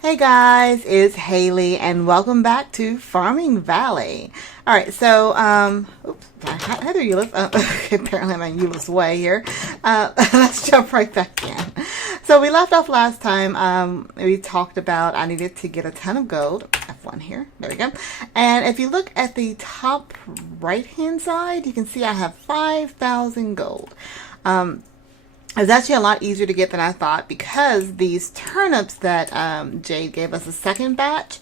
Hey guys, it's Haley and welcome back to Farming Valley. Alright, so, oops, Heather Euless, apparently I'm in Euless Way here. Let's jump right back in. So we left off last time, we talked about I needed to get a ton of gold. F1 here, there we go. And if you look at the top right hand side, you can see I have 5,000 gold. It's actually a lot easier to get than I thought because these turnips that Jade gave us a second batch,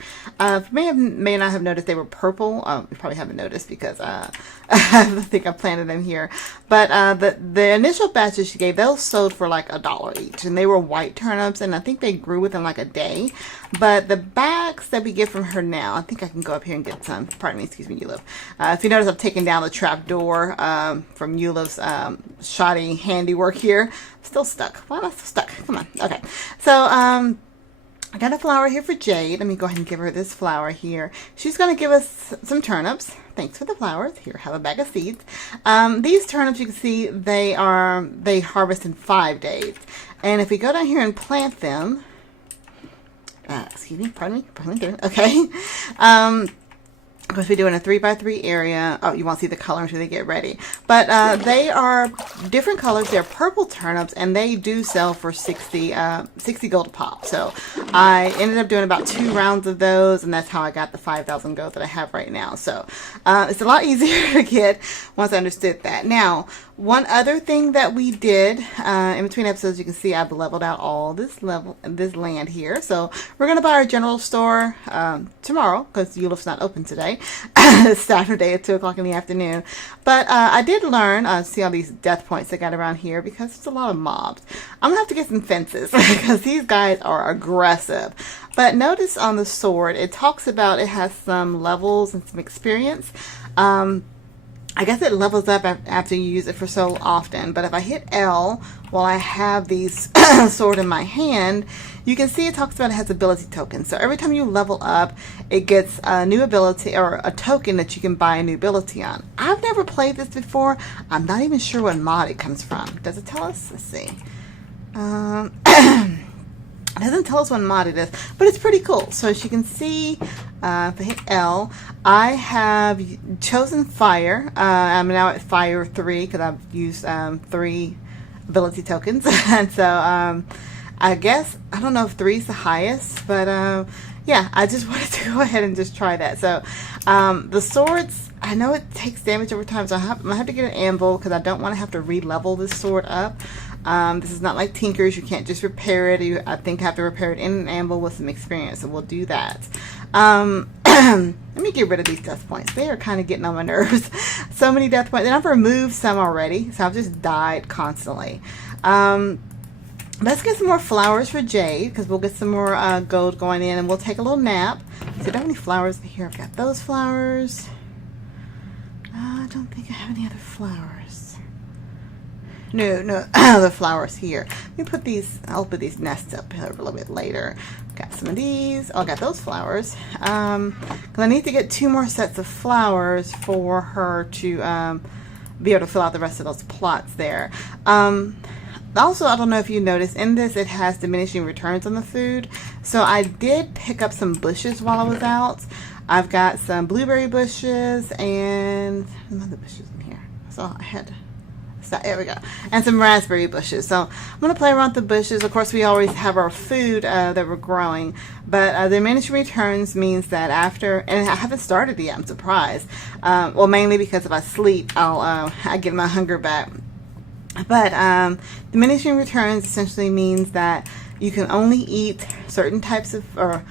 may not have noticed they were purple. You probably haven't noticed because I think I planted them here. But the initial batches she gave, those sold for like $1 each, and they were white turnips, and I think they grew within like a day. But the bags that we get from her now, I think I can go up here and get some. Pardon me, excuse me, Euless. If you notice, I've taken down the trap door from Euless' shoddy handiwork here. Still stuck. Why am I still stuck? Come on. Okay. So, I got a flower here for Jade. Let me go ahead and give her this flower here. She's going to give us some turnips. Thanks for the flowers. Here, have a bag of seeds. These turnips, you can see, they harvest in 5 days. And if we go down here and plant them, excuse me, pardon me, okay. Of course, we're doing a 3x3 area. Oh, you won't see the color until they get ready. But they are different colors. They're purple turnips, and they do sell for 60 gold a pop. So I ended up doing about 2 rounds of those, and that's how I got the 5,000 gold that I have right now. So it's a lot easier to get once I understood that. Now, one other thing that we did in between episodes, you can see I've leveled out all this land here. So we're going to buy our general store tomorrow because Euless not open today. It's Saturday at 2 o'clock in the afternoon. But I did learn, see all these death points I got around here because there's a lot of mobs. I'm going to have to get some fences because these guys are aggressive. But notice on the sword, it talks about it has some levels and some experience. I guess it levels up after you use it for so often, but if I hit L while I have these sword in my hand, you can see it talks about it has ability tokens. So every time you level up, it gets a new ability or a token that you can buy a new ability on. I've never played this before. I'm not even sure what mod it comes from. Does it tell us? Let's see. It doesn't tell us what mod it is, but it's pretty cool. So as you can see, if I hit L, I have chosen fire. I'm now at fire 3 because I've used 3 ability tokens. And so I guess, I don't know if 3 is the highest, but yeah, I just wanted to go ahead and just try that. So the swords, I know it takes damage over time, so I'm going to have to get an anvil because I don't want to have to re-level this sword up. This is not like Tinker's. You can't just repair it. I think I have to repair it in an anvil with some experience, so we'll do that. Let me get rid of these death points. They are kind of getting on my nerves. So many death points. And I've removed some already, so I've just died constantly. Let's get some more flowers for Jade, because we'll get some more gold going in, and we'll take a little nap. So do I have any flowers here? I've got those flowers. I don't think I have any other flowers. No, the flowers here. Let me put these, I'll put these nests up a little bit later. Got some of these. Oh, I got those flowers. Because I need to get 2 more sets of flowers for her to be able to fill out the rest of those plots there. Also, I don't know if you noticed, in this it has diminishing returns on the food. So I did pick up some bushes while I was out. I've got some blueberry bushes and some other bushes in here. So I had... there we go. And some raspberry bushes. So I'm going to play around with the bushes. Of course, we always have our food that we're growing. But the diminishing returns means that after, and I haven't started yet, I'm surprised. Well, mainly because if I sleep, I get my hunger back. But diminishing returns essentially means that you can only eat certain types of, or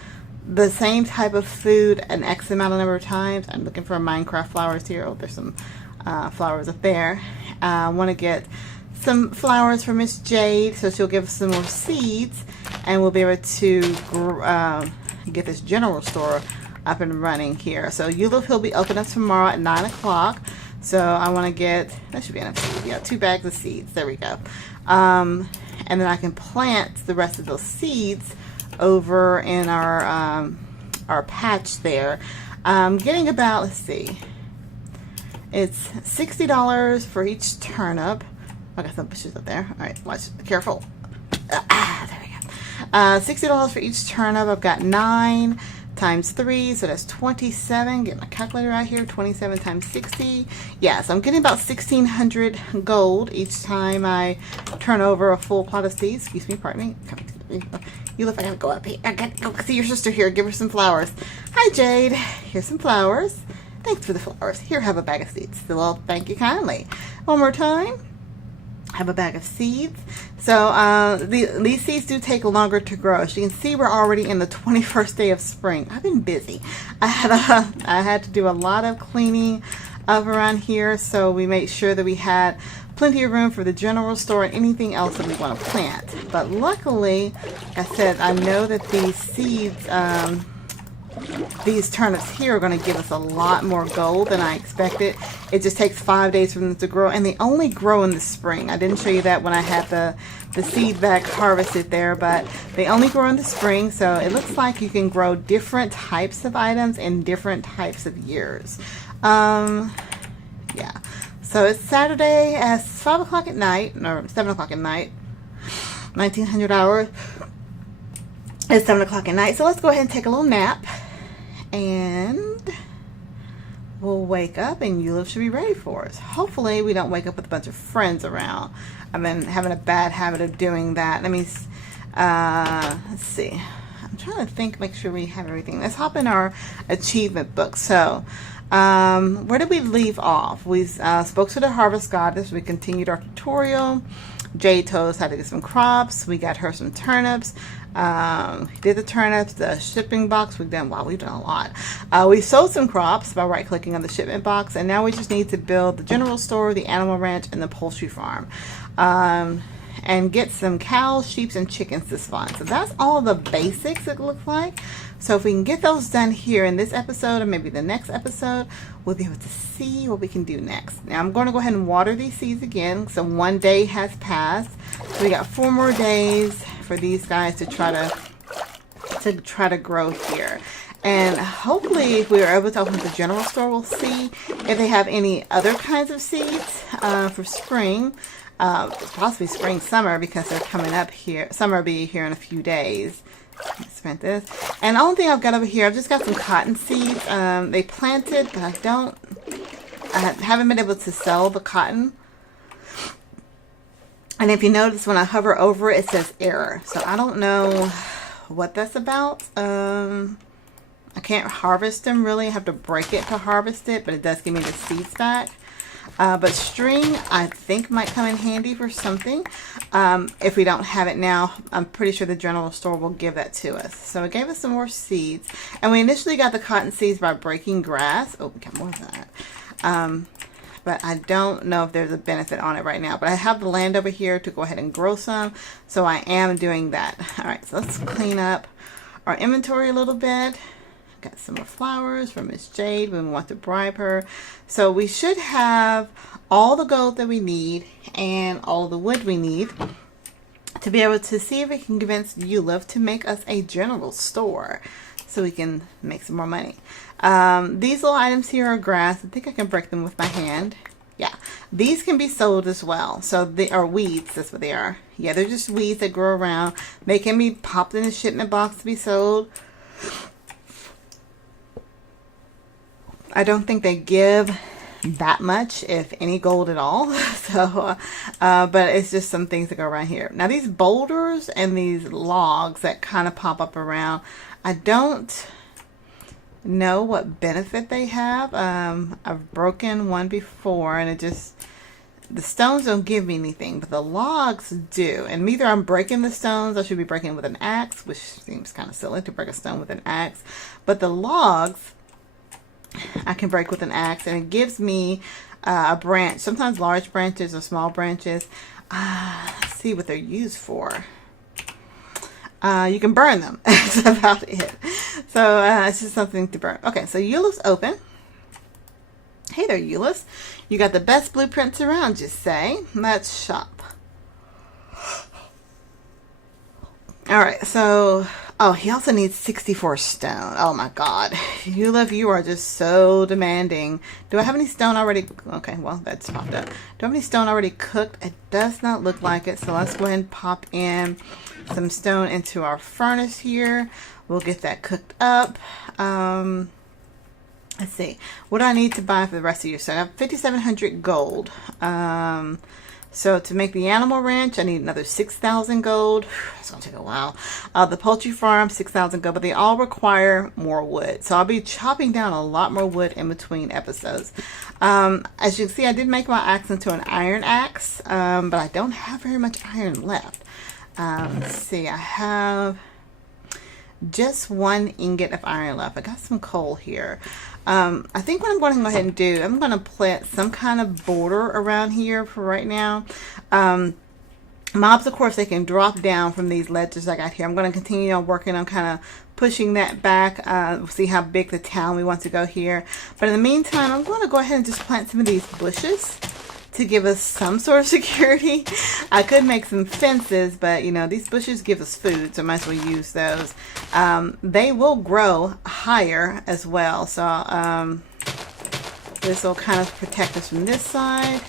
the same type of food an X amount of number of times. I'm looking for Minecraft flowers here. Oh, there's some flowers up there. I want to get some flowers for Miss Jade, so she'll give us some more seeds, and we'll be able to get this general store up and running here. So Euless will be open up tomorrow at 9 o'clock. So I want to get, that should be enough seeds. Yeah, 2 bags of seeds. There we go. And then I can plant the rest of those seeds over in our patch there. Getting about, let's see. It's $60 for each turnip. I got some bushes up there. All right, watch. Careful. There we go. $60 for each turnip. I've got 9 times 3, so that's 27. Get my calculator out here. 27 times 60. Yeah, so I'm getting about 1,600 gold each time I turn over a full plot of seeds. Excuse me, pardon me. You look like I gotta go up here. I gotta go see your sister here. Give her some flowers. Hi, Jade. Here's some flowers. Thanks for the flowers. Here, have a bag of seeds. Well, thank you kindly. One more time. Have a bag of seeds. So these seeds do take longer to grow. As you can see, we're already in the 21st day of spring. I've been busy. I had to do a lot of cleaning up around here, so we made sure that we had plenty of room for the general store and anything else that we want to plant. But luckily, like I said, I know that these seeds, these turnips here are going to give us a lot more gold than I expected. It just takes 5 days for them to grow, and they only grow in the spring. I didn't show you that when I had the seed bag harvested there, but they only grow in the spring, so it looks like you can grow different types of items in different types of years. Yeah. So it's Saturday at 5 o'clock at night, or 7 o'clock at night, 1900 hours. It's 7 o'clock at night, so let's go ahead and take a little nap, and we'll wake up and Eula should be ready for us. Hopefully we don't wake up with a bunch of friends around. I've been having a bad habit of doing that. Let me, let's see. I'm trying to think, make sure we have everything. Let's hop in our achievement book. So, where did we leave off? We spoke to the harvest goddess. We continued our tutorial. Jade told us how to get some crops. We got her some turnips. Did the turnips, the shipping box. We've done a lot. We sold some crops by right clicking on the shipment box, and now we just need to build the general store, the animal ranch, and the poultry farm. And get some cows, sheep, and chickens to spawn. So that's all the basics, it looks like. So if we can get those done here in this episode, or maybe the next episode, we'll be able to see what we can do next. Now I'm going to go ahead and water these seeds again. So 1 day has passed. So we got 4 more days for these guys to try to grow here. And hopefully, if we are able to open the general store, we'll see if they have any other kinds of seeds for spring. Possibly spring, summer, because they're coming up here. Summer will be here in a few days. Spent this. And the only thing I've got over here, I've just got some cotton seeds. They planted, but I haven't been able to sell the cotton. And if you notice, when I hover over it, it says error. So I don't know what that's about. I can't harvest them really. I have to break it to harvest it, but it does give me the seeds back. But string, I think, might come in handy for something. If we don't have it now, I'm pretty sure the general store will give that to us. So it gave us some more seeds. And we initially got the cotton seeds by breaking grass. Oh, we got more of that. But I don't know if there's a benefit on it right now. But I have the land over here to go ahead and grow some. So I am doing that. All right, so let's clean up our inventory a little bit. Got some more flowers from Miss Jade when we want to bribe her. So we should have all the gold that we need and all the wood we need to be able to see if we can convince Eula to make us a general store so we can make some more money. These little items here are grass. I think I can break them with my hand. Yeah, these can be sold as well. So they are weeds, that's what they are. Yeah, they're just weeds that grow around. They can be popped in a shipment box to be sold. I don't think they give that much, if any, gold at all. So, but it's just some things that go around here. Now these boulders and these logs that kind of pop up around, I don't know what benefit they have. I've broken one before, and the stones don't give me anything, but the logs do. And either I'm breaking the stones, I should be breaking with an axe, which seems kind of silly to break a stone with an axe. But the logs, I can break with an axe, and it gives me a branch, sometimes large branches or small branches. Let's see what they're used for. You can burn them. That's about it. So it's just something to burn. Okay, so Eula's open. Hey there, Eula. You got the best blueprints around, just say. Let's shop. Alright, so Oh, he also needs 64 stone. Oh my God. Ulif, you are just so demanding. Do I have any stone already? Okay, well, that's popped up. Do I have any stone already cooked? It does not look like it. So let's go ahead and pop in some stone into our furnace here. We'll get that cooked up. Let's see. What do I need to buy for the rest of your set? I have 5,700 gold. So to make the animal ranch, I need another 6,000 gold. It's going to take a while. The poultry farm, 6,000 gold, but they all require more wood. So I'll be chopping down a lot more wood in between episodes. As you can see, I did make my axe into an iron axe, but I don't have very much iron left. Let's see, I have just 1 ingot of iron left. I got some coal here. I think what I'm going to go ahead and do, I'm going to plant some kind of border around here for right now. Mobs, of course, they can drop down from these ledges I got here. I'm going to continue on working on kind of pushing that back. See how big the town we want to go here. But in the meantime, I'm going to go ahead and just plant some of these bushes to give us some sort of security. I could make some fences, but you know, these bushes give us food, so I might as well use those. They will grow higher as well, so this will kind of protect us from this side.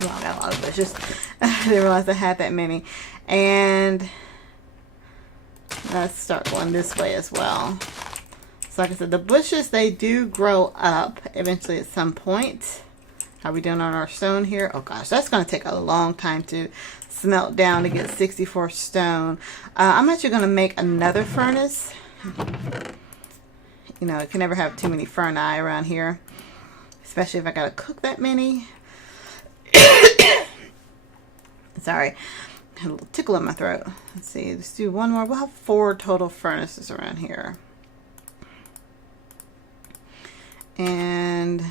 Well, I got a lot of bushes. I didn't realize I had that many. And let's start going this way as well. So like I said, the bushes, they do grow up eventually at some point. How are we doing on our stone here? Oh gosh, that's going to take a long time to smelt down to get 64 stone. I'm actually going to make another furnace. You know, you can never have too many furnace around here, especially if I got to cook that many. Sorry, I had a little tickle in my throat. Let's see, let's do one more. We'll have 4 total furnaces around here. And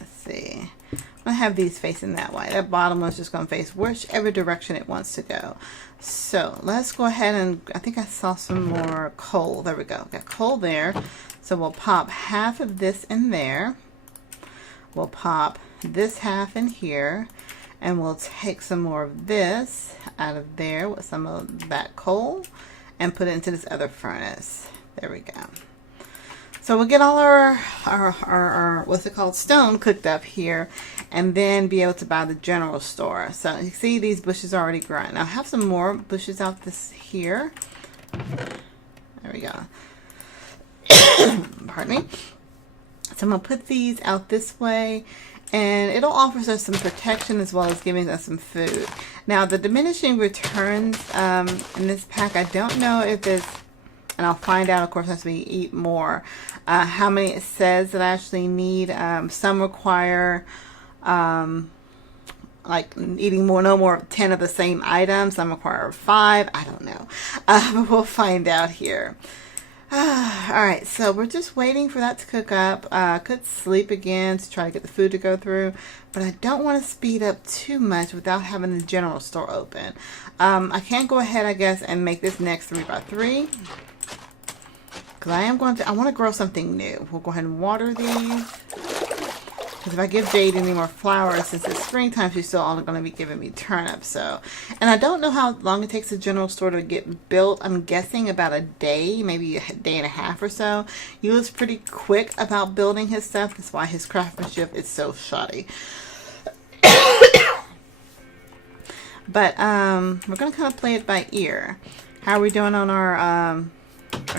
let's see. I'm going to have these facing that way. That bottom one's just going to face whichever direction it wants to go. So let's go ahead and, I think I saw some more coal. There we go. Got coal there. So we'll pop half of this in there. We'll pop this half in here. And we'll take some more of this out of there with some of that coal and put it into this other furnace. There we go. So we'll get all our what's it called, stone cooked up here, and then be able to buy the general store. So you see these bushes are already growing. Now I have some more bushes out this here. There we go. Pardon me. So I'm going to put these out this way, and it'll offer us some protection as well as giving us some food. Now the diminishing returns in this pack, I don't know if it's, and I'll find out, of course, as we eat more, how many it says that I actually need. Some require like eating no more of 10 of the same items. Some require 5. I don't know. But we'll find out here. Alright, so we're just waiting for that to cook up. I could sleep again to try to get the food to go through, but I don't want to speed up too much without having the general store open. I can go ahead, I guess, and make this next 3x3. Because I want to grow something new. We'll go ahead and water these. Because if I give Jade any more flowers, since it's springtime, she's still only going to be giving me turnips. So, and I don't know how long it takes the general store to get built. I'm guessing about a day, maybe a day and a half or so. He was pretty quick about building his stuff. That's why his craftsmanship is so shoddy. But we're going to kind of play it by ear. How are we doing on our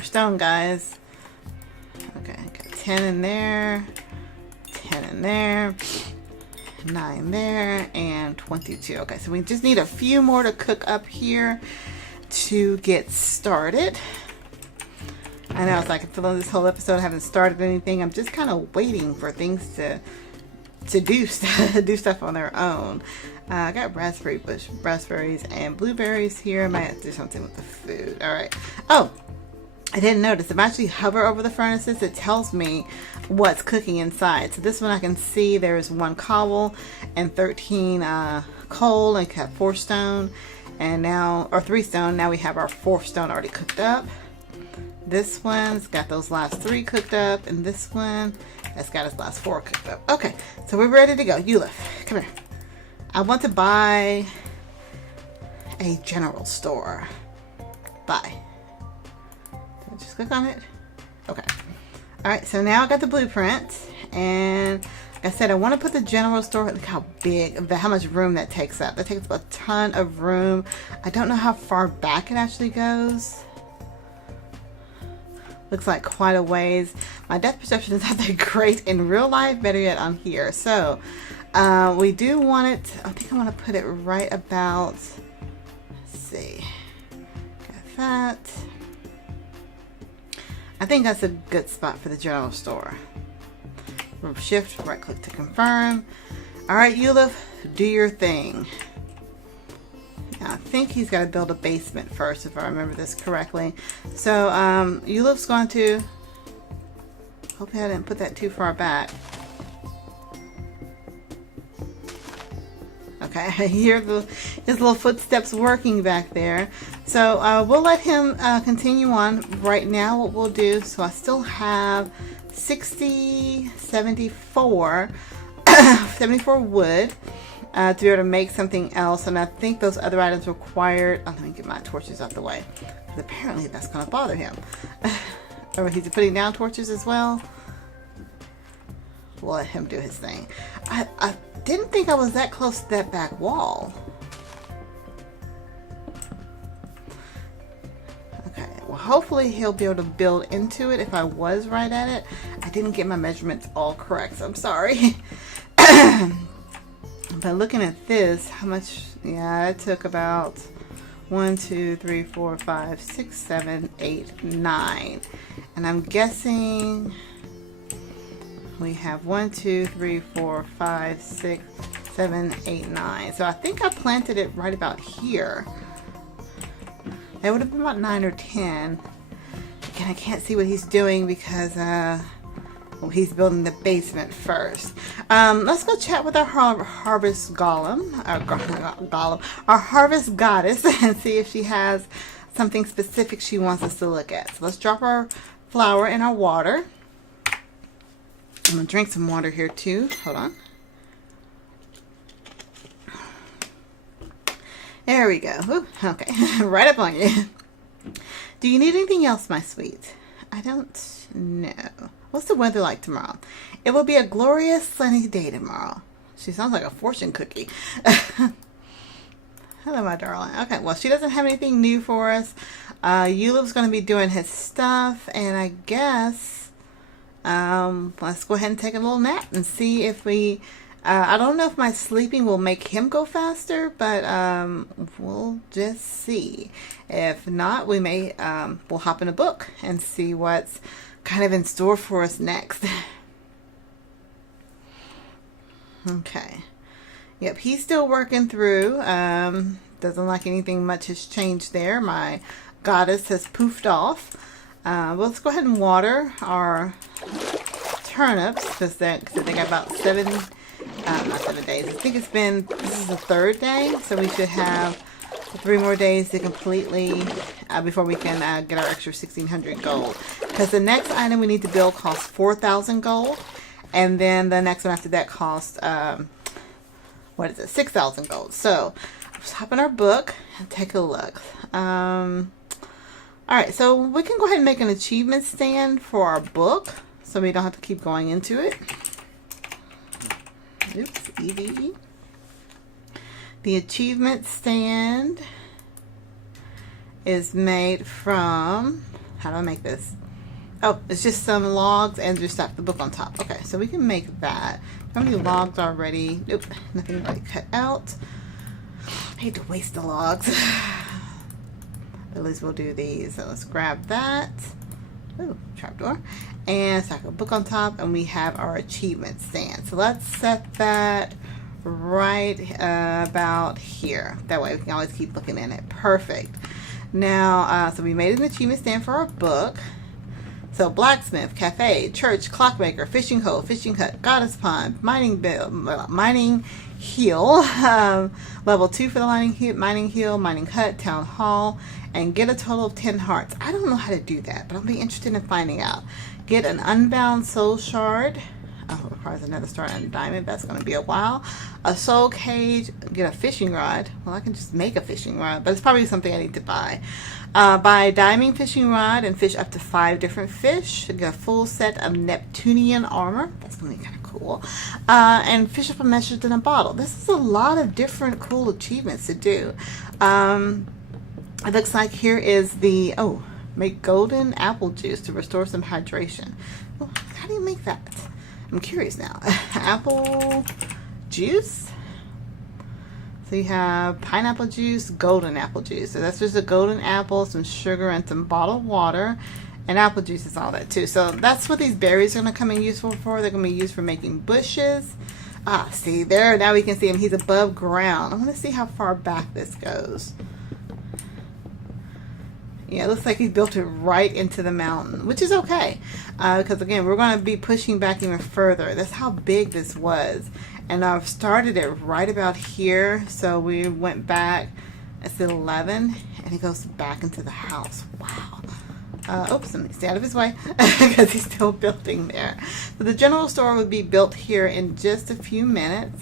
stone, guys? Okay, got 10 in there. 10 in there, 9 there, and 22. Okay, so we just need a few more to cook up here to get started. I know it's like I feel like this whole episode I haven't started anything. I'm just kind of waiting for things to do stuff on their own. I got raspberries and blueberries here. I might have to do something with the food. All right. Oh, I didn't notice. If I actually hover over the furnaces, it tells me what's cooking inside. So this one I can see there's 1 cobble and 13 coal, and have 4 stone, and now, or 3 stone. Now we have our 4th stone already cooked up. This one's got those last 3 cooked up, and this one has got its last 4 cooked up. Okay, so we're ready to go. Ulif, come here. I want to buy a general store. Buy. Just click on it. Okay. All right, so now I got the blueprint, and like I said, I want to put the general store. Look how big, how much room that takes up. That takes up a ton of room. I don't know how far back it actually goes. Looks like quite a ways. My depth perception is not that great in real life, better yet on here. So we do want it, I think I want to put it right about, let's see, got that. I think that's a good spot for the general store. Shift, right click to confirm. All right, Eulif, do your thing. Now, I think he's got to build a basement first, if I remember this correctly. So, Eulif's going to, hopefully I didn't put that too far back. Okay, I hear his little footsteps working back there. So we'll let him continue on. Right now what we'll do, so I still have 74 wood to be able to make something else. And I think those other items required, oh, let me get my torches out the way, because apparently that's going to bother him. Or he's putting down torches as well. We'll let him do his thing. I didn't think I was that close to that back wall. Okay, well hopefully he'll be able to build into it if I was right at it. I didn't get my measurements all correct, so I'm sorry. But looking at this, how much, yeah, it took about 1, 2, 3, 4, 5, 6, 7, 8, 9. And I'm guessing we have 1, 2, 3, 4, 5, 6, 7, 8, 9. So I think I planted it right about here. It would have been about 9 or 10. Again, I can't see what he's doing because well, he's building the basement first. Let's go chat with our harvest golem, our harvest goddess, and see if she has something specific she wants us to look at. So let's drop our flour in our water. I'm gonna drink some water here too. Hold on. There we go. Ooh, okay, right up on you. Do you need anything else, my sweet? I don't know. What's the weather like tomorrow? It will be a glorious sunny day tomorrow. She sounds like a fortune cookie. Hello, my darling. Okay, well, she doesn't have anything new for us. Eulif's going to be doing his stuff, and I guess let's go ahead and take a little nap and see if we... I don't know if my sleeping will make him go faster, but we'll just see. If not, we may we'll hop in a book and see what's kind of in store for us next. Okay. Yep, he's still working through. Doesn't look like anything much has changed there. My goddess has poofed off. Well, let's go ahead and water our turnips because they got about not 7 days. I think it's been, this is the 3rd day, so we should have 3 more days to completely, before we can get our extra 1,600 gold. Because the next item we need to build costs 4,000 gold, and then the next one after that costs, 6,000 gold. So let's hop in our book and take a look. Alright, so we can go ahead and make an achievement stand for our book, so we don't have to keep going into it. Oops, EVE. The achievement stand is made from, how do I make this? Oh, it's just some logs and just stack the book on top. Okay, so we can make that. How many logs already? Nope, nothing already cut out. I hate to waste the logs. At least we'll do these. So let's grab that. Ooh, trapdoor. And stack a book on top, and we have our achievement stand. So let's set that right about here. That way we can always keep looking in it. Perfect. Now, so we made an achievement stand for our book. So blacksmith, cafe, church, clockmaker, fishing hole, fishing hut, goddess pond, mining heel, level 2 for the mining heel, mining hut, town hall, and get a total of 10 hearts. I don't know how to do that, but I'll be interested in finding out. Get an unbound soul shard. Oh, requires another star and a diamond. That's going to be a while. A soul cage. Get a fishing rod. Well, I can just make a fishing rod, but it's probably something I need to buy. Buy a diamond fishing rod and fish up to 5 different fish. Get a full set of Neptunian armor. That's going to be kind of cool. And fish up a message in a bottle. This is a lot of different cool achievements to do. It looks like here is the, make golden apple juice to restore some hydration. Well, how do you make that? I'm curious now. Apple juice. So you have pineapple juice, golden apple juice. So that's just a golden apple, some sugar, and some bottled water. And apple juice is all that too. So that's what these berries are going to come in useful for. They're going to be used for making bushes. See there, now we can see him. He's above ground. I want to see how far back this goes. Yeah, it looks like he's built it right into the mountain, which is okay. Because again, we're going to be pushing back even further. That's how big this was. And I've started it right about here. So we went back, it's at 11, and he goes back into the house. Wow. Oops, let me stay out of his way because he's still building there. So the general store would be built here in just a few minutes.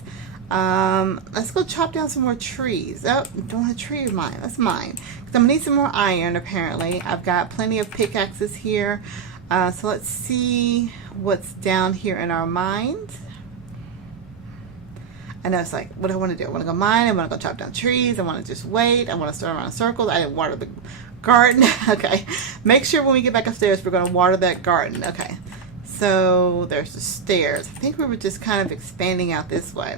Let's go chop down some more trees. Oh, don't want a tree of mine. That's mine. Because I'm going to need some more iron, apparently. I've got plenty of pickaxes here. So let's see what's down here in our mines. I know it's like, what do I want to do? I want to go mine. I want to go chop down trees. I want to just wait. I want to start around in circles. I didn't water the garden. Okay. Make sure when we get back upstairs, we're going to water that garden. Okay. So there's the stairs. I think we were just kind of expanding out this way.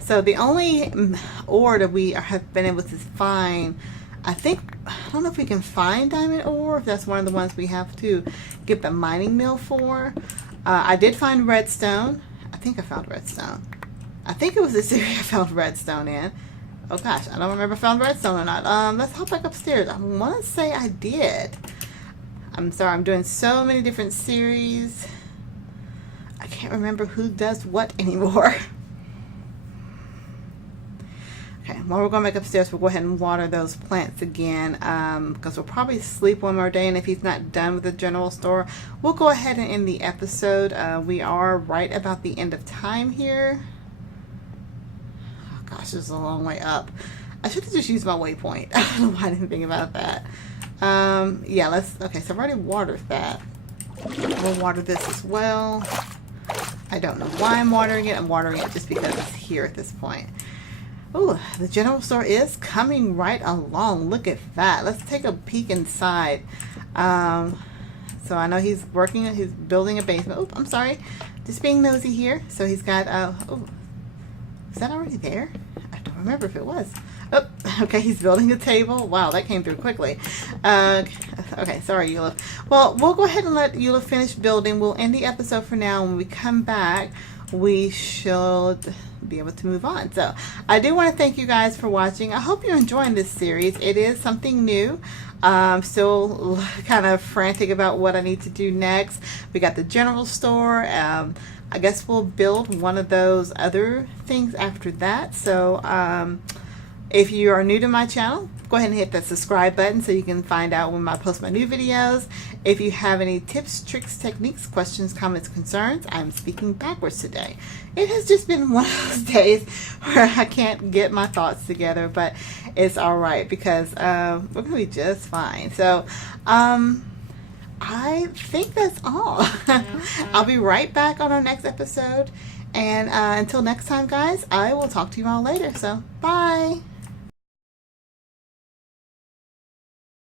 So the only ore that we have been able to find, I don't know if we can find diamond ore, if that's one of the ones we have to get the mining mill for. I did find redstone. I think I found redstone. I think it was this area I found redstone in. Oh gosh, I don't remember if I found redstone or not. Let's hop back upstairs. I want to say I did. I'm sorry, I'm doing so many different series. I can't remember who does what anymore. Okay, while we're going back upstairs, we'll go ahead and water those plants again because we'll probably sleep one more day, and if he's not done with the general store, we'll go ahead and end the episode. We are right about the end of time here. Oh gosh, this is a long way up. I should have just used my waypoint. I don't know why I didn't think about that. Yeah, okay, so I've already watered that. We'll water this as well. I don't know why I'm watering it. I'm watering it just because it's here at this point. Oh, the general store is coming right along. Look at that. Let's take a peek inside. So I know he's building a basement. Oh, I'm sorry. Just being nosy here. So he's got, is that already there? I don't remember if it was. Oh, okay, he's building a table. Wow, that came through quickly. Okay, sorry, Eula. Well, we'll go ahead and let Eula finish building. We'll end the episode for now. When we come back, we should be able to move on. So I do want to thank you guys for watching. I hope you're enjoying this series. It is something new. I'm still kind of frantic about what I need to do next. We got the general store. I guess we'll build one of those other things after that. So if you are new to my channel, go ahead and hit that subscribe button so you can find out when I post my new videos. If you have any tips, tricks, techniques, questions, comments, concerns, I'm speaking backwards today. It has just been one of those days where I can't get my thoughts together, but it's all right because we're going to be just fine. So I think that's all. I'll be right back on our next episode. And until next time, guys, I will talk to you all later. So bye.